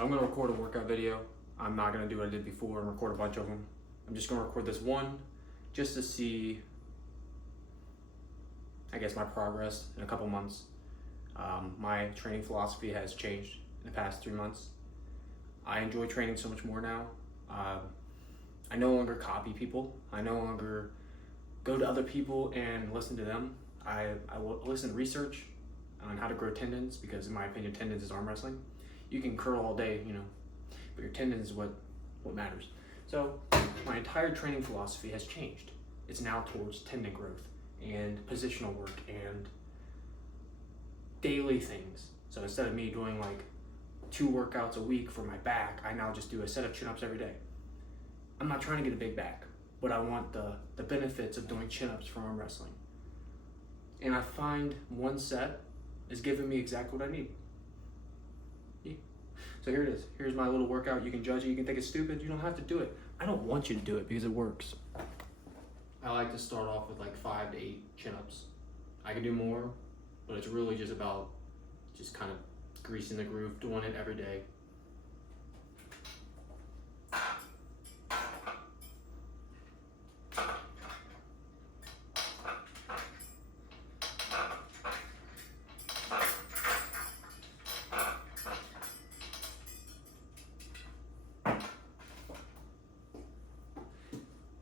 So I'm gonna record a workout video. I'm not gonna do what I did before and record a bunch of them. I'm just gonna record this one just to see, I guess, my progress in a couple months. My training philosophy has changed in the past 3 months. I enjoy training so much more now. I no longer copy people. I no longer go to other people and listen to them. I will listen to research on how to grow tendons, because in my opinion, tendons is arm wrestling. You can curl all day, but your tendons is what matters. So my entire training philosophy has changed. It's now towards tendon growth and positional work and daily things. So instead of me doing like 2 workouts a week for my back, I now just do a set of chin-ups every day. I'm not trying to get a big back, but I want the benefits of doing chin-ups for arm wrestling. And I find one set is giving me exactly what I need. Yeah. So here it is. Here's my little workout. You can judge it. You can think it's stupid. You don't have to do it. I don't want you to do it because it works. I like to start off with like 5 to 8 chin-ups. I can do more, but it's really just about just kind of greasing the groove, doing it every day.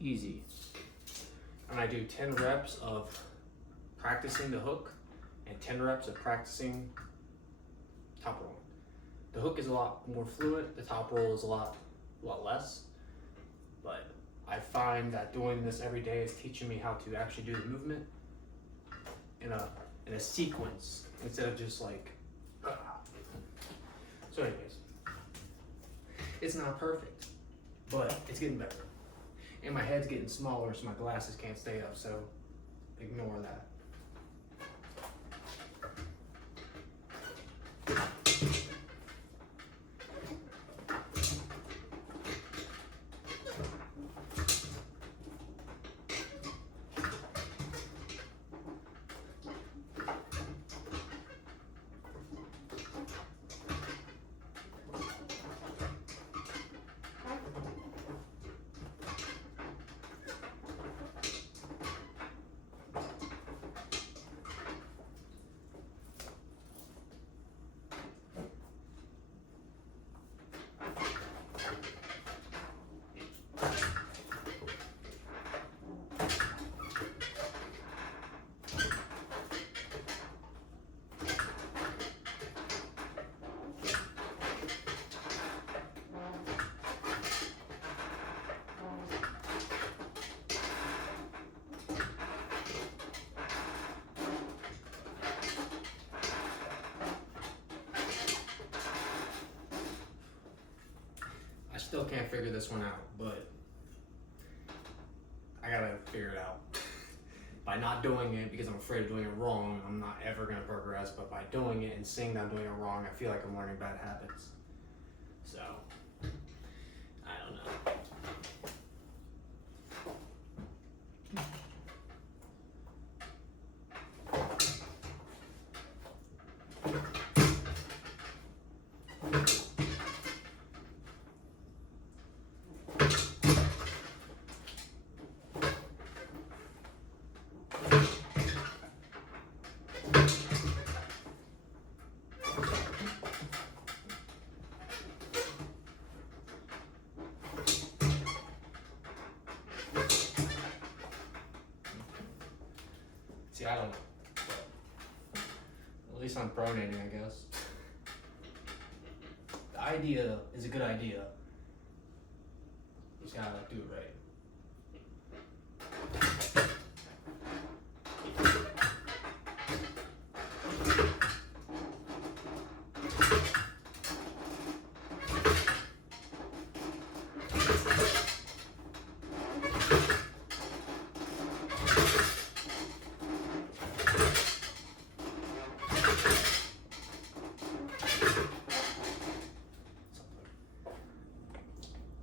Easy. And I do 10 reps of practicing the hook and 10 reps of practicing top roll. The hook is a lot more fluid, the top roll is a lot less, but I find that doing this every day is teaching me how to actually do the movement in a sequence instead of just like So anyways, it's not perfect, but it's getting better. And my head's getting smaller, so my glasses can't stay up, so ignore that. Still can't figure this one out, but I gotta figure it out. By not doing it because I'm afraid of doing it wrong, I'm not ever gonna progress, but by doing it and seeing that I'm doing it wrong, I feel like I'm learning bad habits. So, I don't know. See, I don't know. At least I'm pronating, I guess. The idea is a good idea. You just gotta do it right.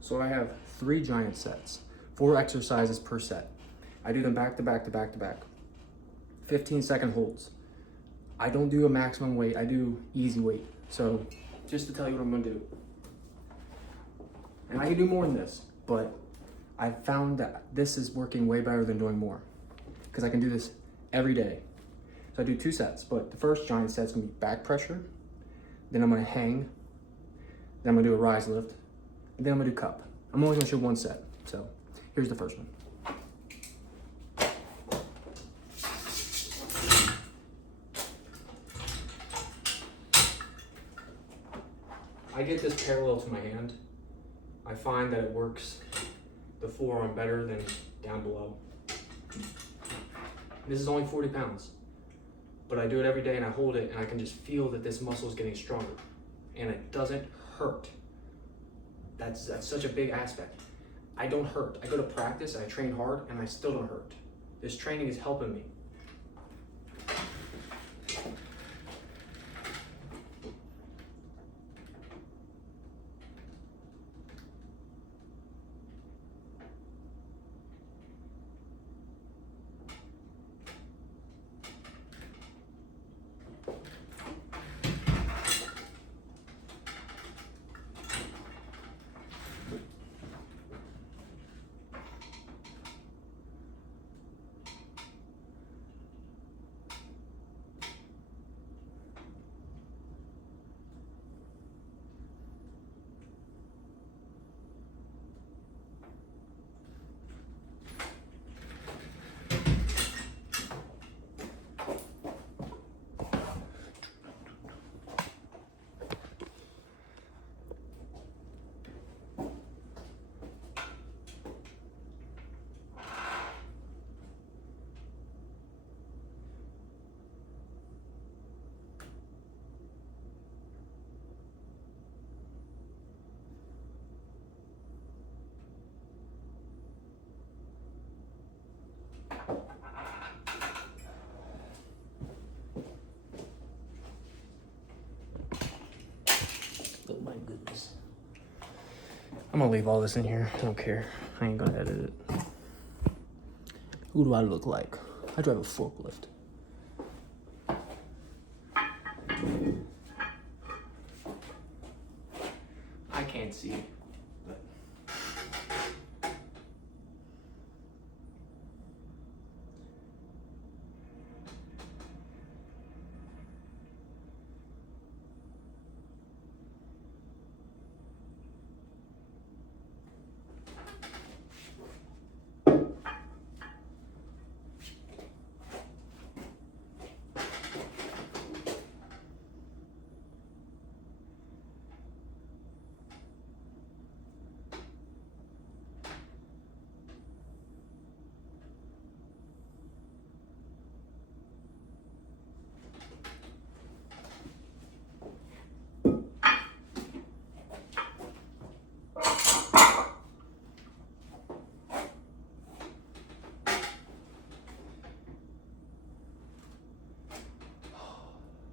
So I have 3 giant sets, 4 exercises per set. I do them back to back to back to back. 15-second holds. I don't do a maximum weight, I do easy weight. So just to tell you what I'm gonna do. And I can do more than this, but I found that this is working way better than doing more because I can do this every day. So I do 2 sets, but the first giant set's gonna be back pressure, then I'm gonna hang, then I'm gonna do a rise lift, and then I'm gonna do cup. I'm only gonna show 1 set, so here's the first one. I get this parallel to my hand. I find that it works the forearm better than down below. This is only 40 pounds, but I do it every day and I hold it and I can just feel that this muscle is getting stronger and it doesn't hurt. That's such a big aspect. I don't hurt. I go to practice, I train hard, and I still don't hurt. This training is helping me. Oh my goodness. I'm gonna leave all this in here. I don't care. I ain't gonna edit it. Who do I look like? I drive a forklift. I can't see. But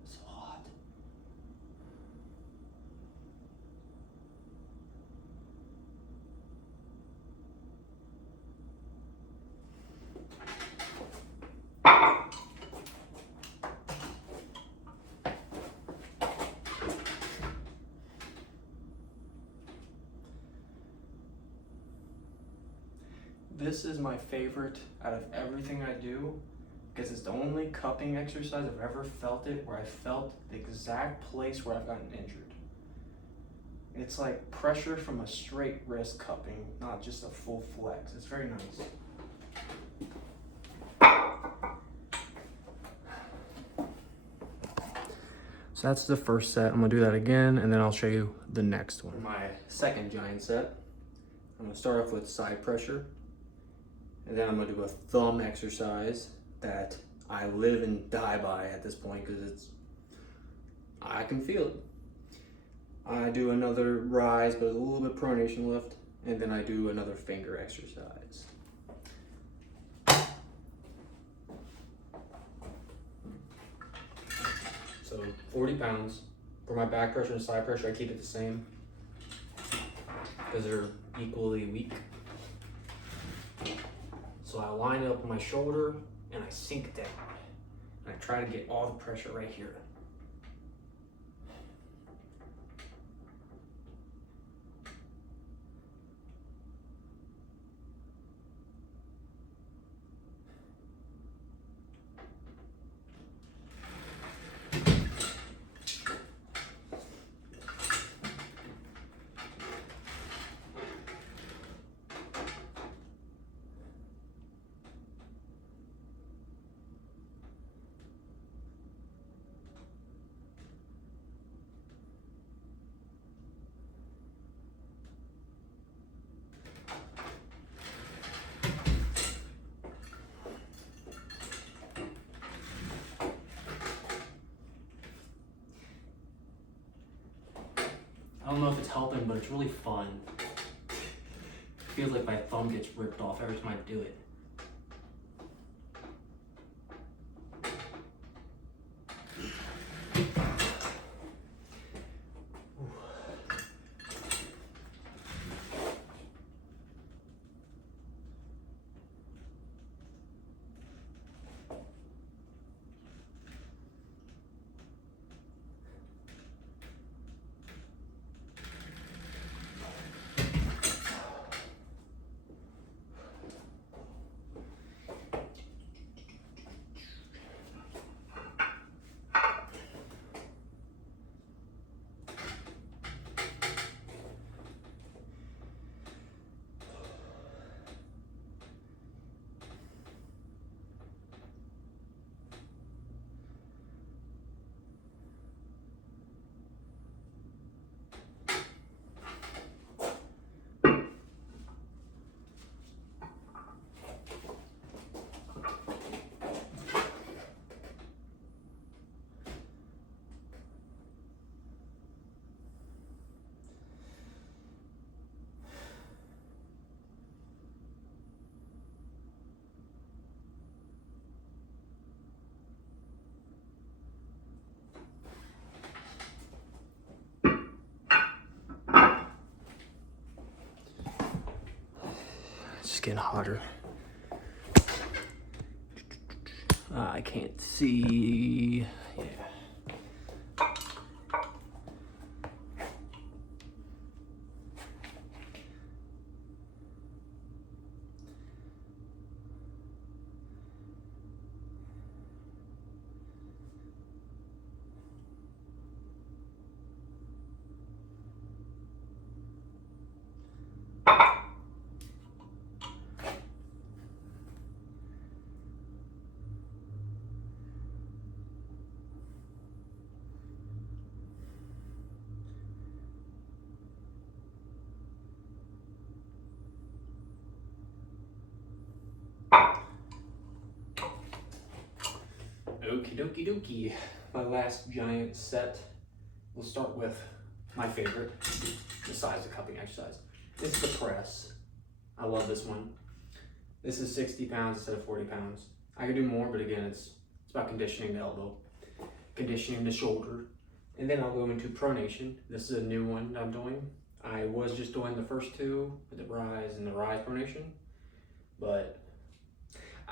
so hot. This is my favorite out of everything I do because it's the only cupping exercise I've ever felt it where I felt the exact place where I've gotten injured. It's like pressure from a straight wrist cupping, not just a full flex. It's very nice. So that's the first set. I'm gonna do that again and then I'll show you the next one. For my second giant set, I'm gonna start off with side pressure. And then I'm gonna do a thumb exercise that I live and die by at this point because I can feel it. I do another rise, but a little bit pronation lift, and then I do another finger exercise. So 40 pounds. For my back pressure and side pressure, I keep it the same because they're equally weak. So I line it up with my shoulder and I sink down. And I try to get all the pressure right here. I don't know if it's helping, but it's really fun. Feels like my thumb gets ripped off every time I do it. It's getting hotter. I can't see. Yeah. Okie dokie dokie. My last giant set. We'll start with my favorite, besides the cupping exercise. This is the press. I love this one. This is 60 pounds instead of 40 pounds. I could do more, but again, it's about conditioning the elbow, conditioning the shoulder. And then I'll go into pronation. This is a new one that I'm doing. I was just doing the first two, the rise and the rise pronation, but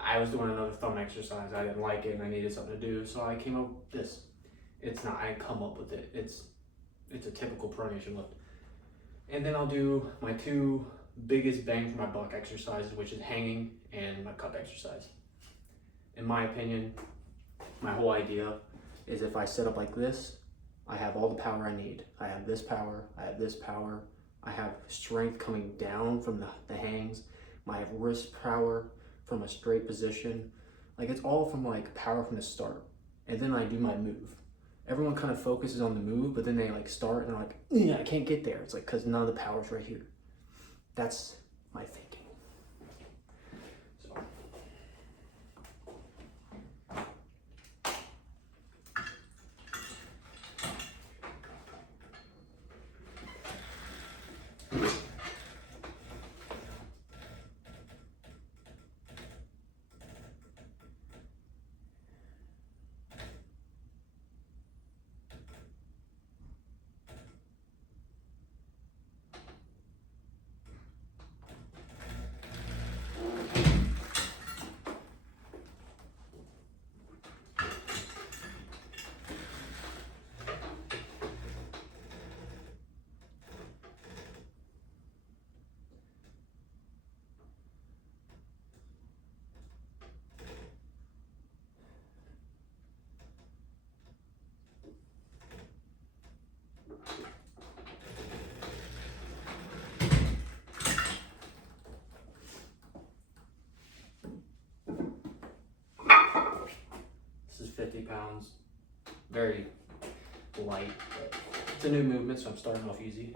I was doing another thumb exercise. I didn't like it and I needed something to do, so I came up with this. It's not, I didn't come up with it. It's a typical pronation lift. And then I'll do my two biggest bang for my buck exercises, which is hanging and my cup exercise. In my opinion, my whole idea is if I set up like this, I have all the power I need. I have this power, I have this power, I have strength coming down from the hangs, my wrist power from a straight position. Like it's all from like power from the start. And then I do my move. Everyone kind of focuses on the move, but then they like start and they're like, yeah, I can't get there. It's like, cause none of the power's right here. That's my thinking. So. This is 50 pounds, very light, but it's a new movement, so I'm starting off easy.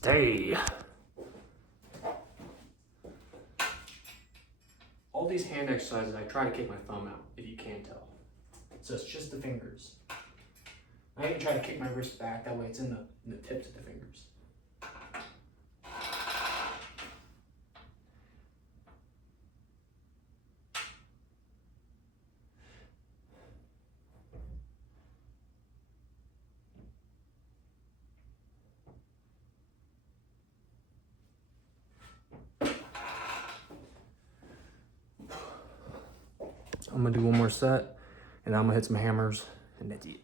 stay. All these hand exercises, I try to kick my thumb out, if you can't tell. So it's just the fingers. I even try to kick my wrist back, that way it's in the tips of the fingers. I'm gonna do one more set, and I'm gonna hit some hammers, and that's it.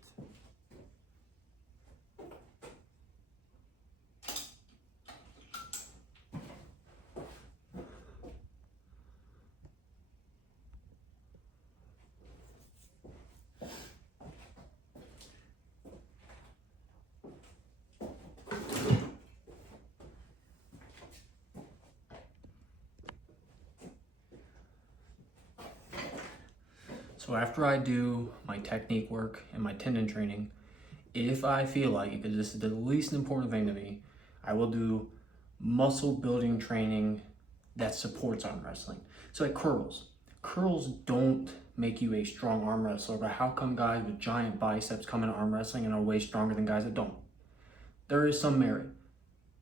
So after I do my technique work and my tendon training, if I feel like it, because this is the least important thing to me, I will do muscle building training that supports arm wrestling. So like curls. Curls don't make you a strong arm wrestler, but how come guys with giant biceps come into arm wrestling and are way stronger than guys that don't? There is some merit.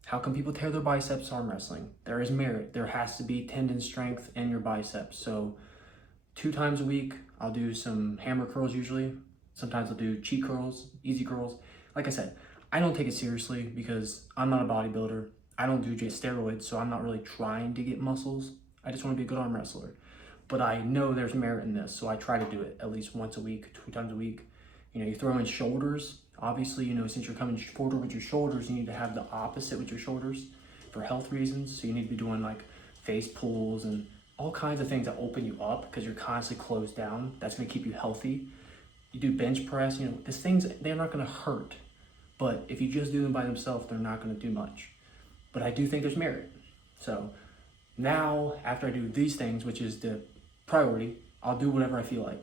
How come people tear their biceps arm wrestling? There is merit. There has to be tendon strength in your biceps. So 2 times a week, I'll do some hammer curls usually. Sometimes I'll do cheat curls, easy curls. Like I said, I don't take it seriously because I'm not a bodybuilder. I don't do just steroids, so I'm not really trying to get muscles. I just want to be a good arm wrestler. But I know there's merit in this, so I try to do it at least once a week, 2 times a week. You throw in shoulders. Obviously, since you're coming forward with your shoulders, you need to have the opposite with your shoulders for health reasons. So you need to be doing like face pulls and all kinds of things that open you up because you're constantly closed down. That's going to keep you healthy. You do bench press, these things, they're not going to hurt. But if you just do them by themselves, they're not going to do much. But I do think there's merit. So now, after I do these things, which is the priority, I'll do whatever I feel like.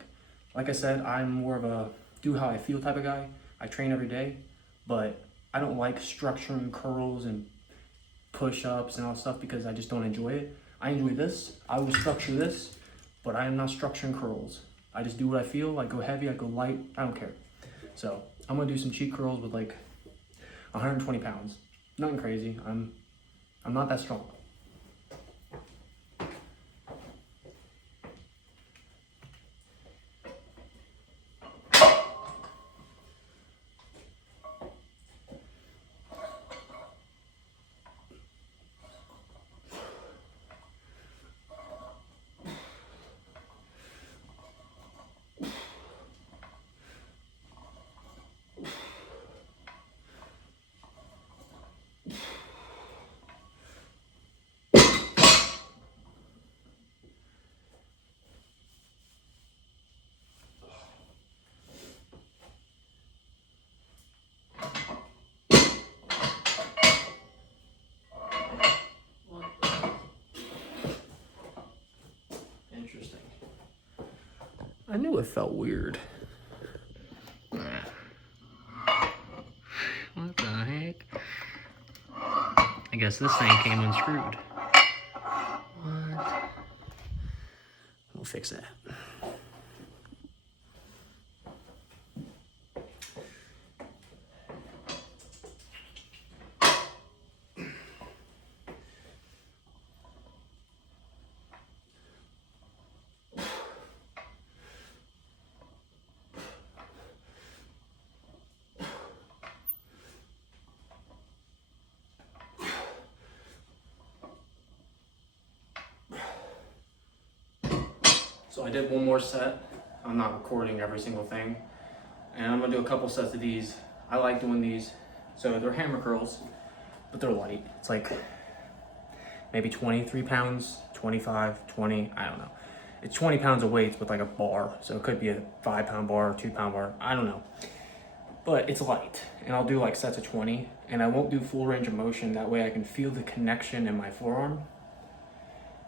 Like I said, I'm more of a do how I feel type of guy. I train every day, but I don't like structuring curls and push-ups and all that stuff because I just don't enjoy it. I enjoy this. I will structure this, but I am not structuring curls. I just do what I feel. I go heavy, I go light. I don't care. So I'm gonna do some cheat curls with like 120 pounds. Nothing crazy. I'm not that strong. I knew it felt weird. What the heck? I guess this thing came unscrewed. What? We'll fix that. So I did one more set. I'm not recording every single thing. And I'm gonna do a couple sets of these. I like doing these. So they're hammer curls, but they're light. It's like maybe 23 pounds, 25, 20, I don't know. It's 20 pounds of weights with like a bar. So it could be a 5-pound bar, 2-pound bar, I don't know. But it's light, and I'll do like sets of 20, and I won't do full range of motion. That way I can feel the connection in my forearm.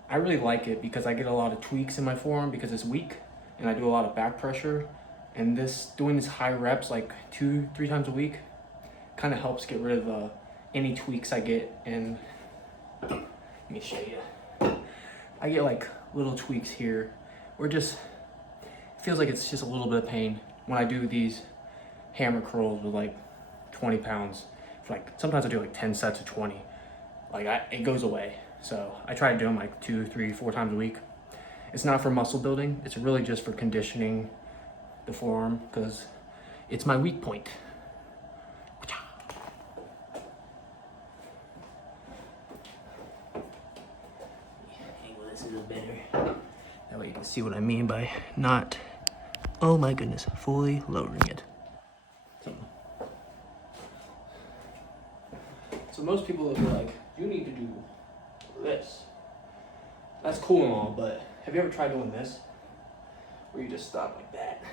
I really like it because I get a lot of tweaks in my forearm because it's weak, and I do a lot of back pressure. And doing this high reps like 2-3 times a week kind of helps get rid of the any tweaks I get, and let me show you. I get like little tweaks here, or just feels like it's just a little bit of pain when I do these hammer curls with like 20 pounds. Like sometimes I do like 10 sets of 20. Like it goes away. So I try to do them like 2, 3, 4 times a week. It's not for muscle building. It's really just for conditioning the forearm because it's my weak point. Angle this a little better. That way you can see what I mean by not, oh my goodness, fully lowering it. So most people will be like, you need to do this. That's cool and all, but have you ever tried doing this? Where you just stop like that.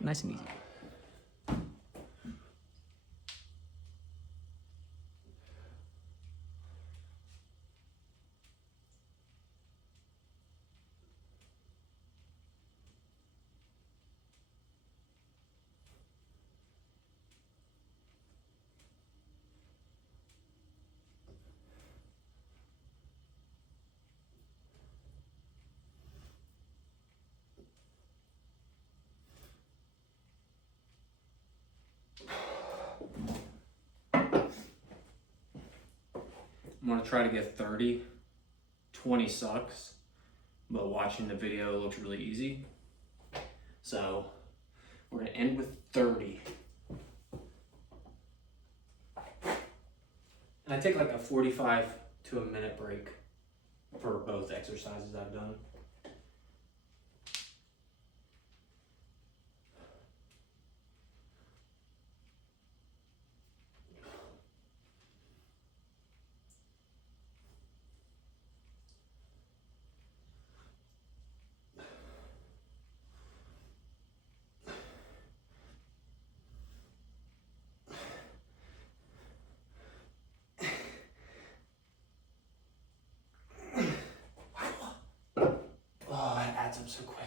Nice and easy. I'm gonna try to get 30. 20 sucks, but watching the video looks really easy. So we're gonna end with 30. And I take like a 45 to a minute break for both exercises I've done. Oh, that adds up so quick.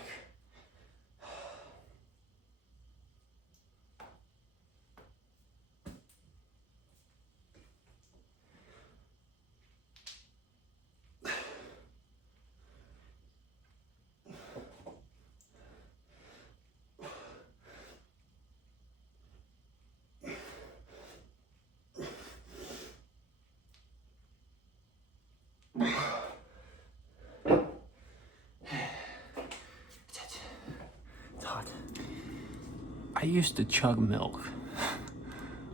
I used to chug milk.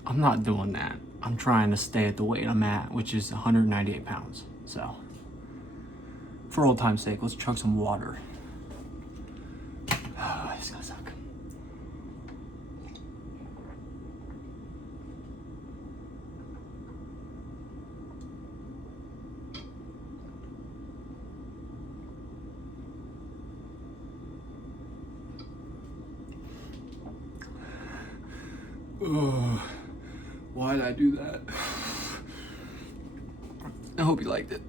I'm not doing that. I'm trying to stay at the weight I'm at, which is 198 pounds. So, for old time's sake, let's chug some water. It's gonna suck. Why did I do that? I hope you liked it.